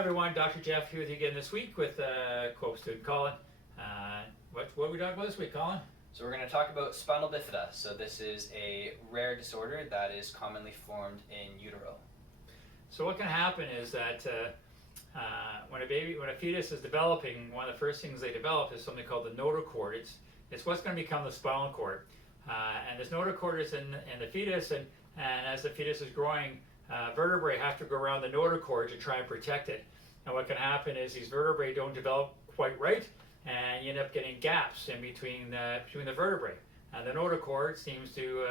everyone, Dr. Jeff here with you again this week with co-op student Colin. What are we talking about this week, Colin? So we're going to talk about spinal bifida. So this is a rare disorder that is commonly formed in utero. So what can happen is that when a fetus is developing, one of the first things they develop is something called the notochord. It's what's going to become the spinal cord. And this notochord is in the fetus, and as the fetus is growing, vertebrae have to go around the notochord to try and protect it. And what can happen is these vertebrae don't develop quite right, and you end up getting gaps in between the vertebrae. And the notochord seems to,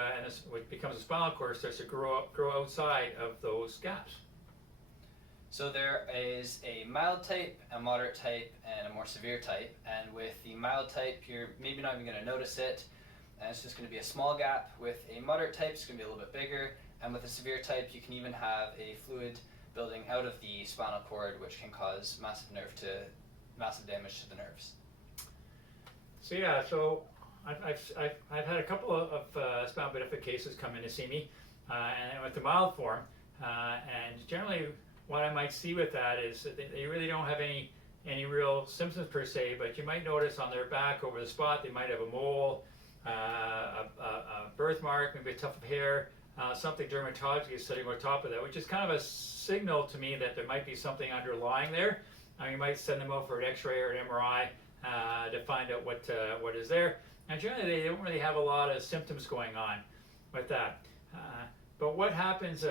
what becomes a spinal cord, starts to grow outside of those gaps. So there is a mild type, a moderate type, and a more severe type. And with the mild type, you're maybe not even going to notice it, and it's just going to be a small gap. With a moderate type, it's going to be a little bit bigger. And with a severe type, you can even have a fluid building out of the spinal cord, which can cause massive damage to the nerves. So yeah, so I've had a couple of spinal bifida cases come in to see me, and with the mild form, and generally what I might see with that is that they really don't have any real symptoms per se, but you might notice on their back over the spot they might have a mole, a birthmark, maybe a tuft of hair, something dermatologic is sitting on top of that, which is kind of a signal to me that there might be something underlying there. You might send them out for an X-ray or an MRI to find out what is there. And generally, they don't really have a lot of symptoms going on with that. But what happens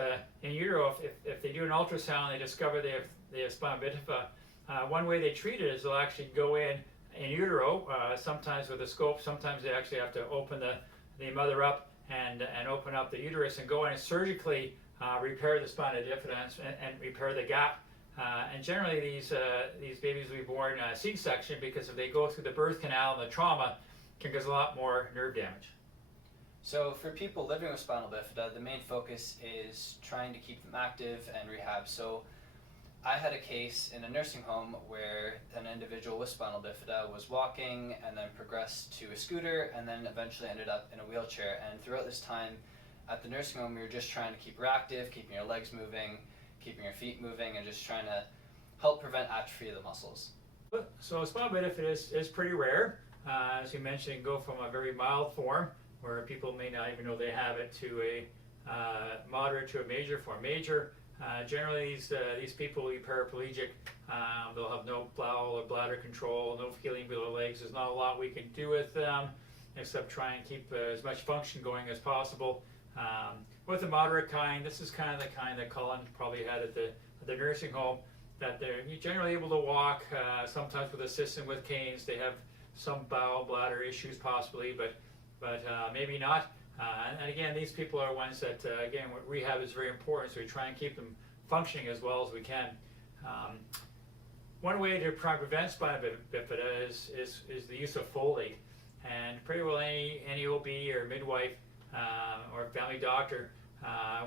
in utero if they do an ultrasound and they discover they have spina bifida? One way they treat it is they'll actually go in utero, sometimes with a scope. Sometimes they actually have to open the mother up and open up the uterus and go in and surgically repair the spina bifida and repair the gap. And generally these babies will be born C-section, because if they go through the birth canal and the trauma, can cause a lot more nerve damage. So for people living with spinal bifida, the main focus is trying to keep them active and rehab. So I had a case in a nursing home where an individual with spinal bifida was walking and then progressed to a scooter and then eventually ended up in a wheelchair. And throughout this time at the nursing home, we were just trying to keep her active, keeping her legs moving, keeping her feet moving, and just trying to help prevent atrophy of the muscles. So spinal bifida is pretty rare. As you mentioned, it can go from a very mild form, where people may not even know they have it, to a moderate to a major form. Major, generally these people will be paraplegic. They'll have no bowel or bladder control, no feeling below the legs. There's not a lot we can do with them except try and keep as much function going as possible. With the moderate kind, this is kind of the kind that Colin probably had at the nursing home, that they're generally able to walk, sometimes with assistance with canes. They have some bowel, bladder issues possibly, but maybe not. And again, these people are ones that, again, rehab is very important, so we try and keep them functioning as well as we can. One way to try and prevent spina bifida is the use of folate. And pretty well any OB or midwife or family doctor,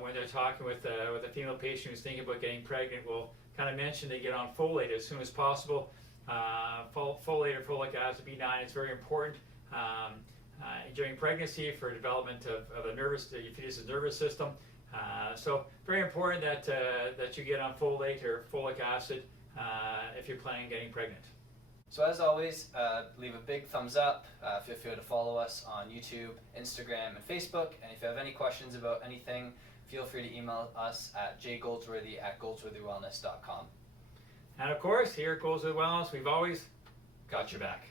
when they're talking with a female patient who's thinking about getting pregnant, will kind of mention they get on folate as soon as possible. Folate or folic acid, B9, is very important during pregnancy for development of the fetus's nervous system. So very important that you get on folate or folic acid if you're planning on getting pregnant. So as always, leave a big thumbs up. Feel free to follow us on YouTube, Instagram, and Facebook. And if you have any questions about anything, feel free to email us at jgoldsworthy@goldsworthywellness.com. And of course, here at Goldsworthy Wellness, we've always got your back.